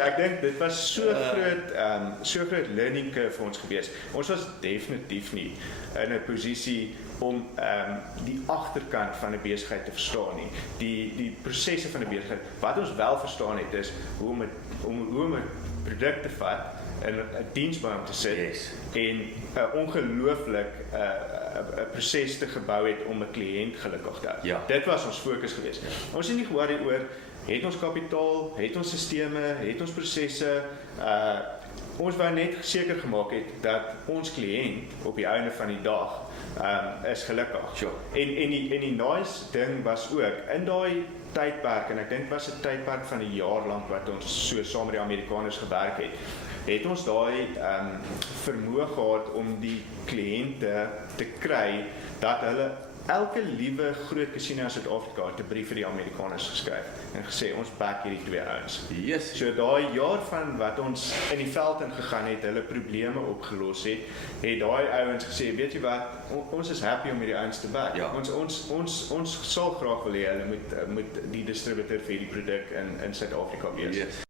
ek dink dit was so groot learning curve vir ons gewees. Ons was definitief nie in 'n posisie om die agterkant van 'n besigheid te verstaan nie. Die prosesse van 'n besigheid. Wat ons wel verstaan het is hoe om 'n produk te vat in 'n diens by hom te sit en 'n ongelooflik 'n proses te gebou het om 'n kliënt gelukkig te hou. Ja. Dit was ons fokus geweest. Ons het nie ge-worry oor het ons kapitaal, het ons sisteme, het ons prosesse. Ons wou net seker gemaak het dat ons kliënt op die einde van die dag is gelukkig. Sure. En die nice ding was ook in daai tydperk, en ek dink was 'n tydperk van 'n jaar lank wat ons so saam met die Amerikaners gewerk het ons daai vermoë gehad om die kliënte te kry dat hulle elke liewe groot casino in Suid-Afrika het 'n brief vir die Amerikaners geskryf en gesê ons back hierdie twee ouens. Yes. So daai jaar van wat ons in die veld ingegaan het, hulle probleme opgelos het daai ouens gesê, weet jy wat, ons is happy om hierdie ouens te back. Ja. Ons sal graag wil hê hulle moet die distributeur vir hierdie produk in Suid-Afrika wees. Yes.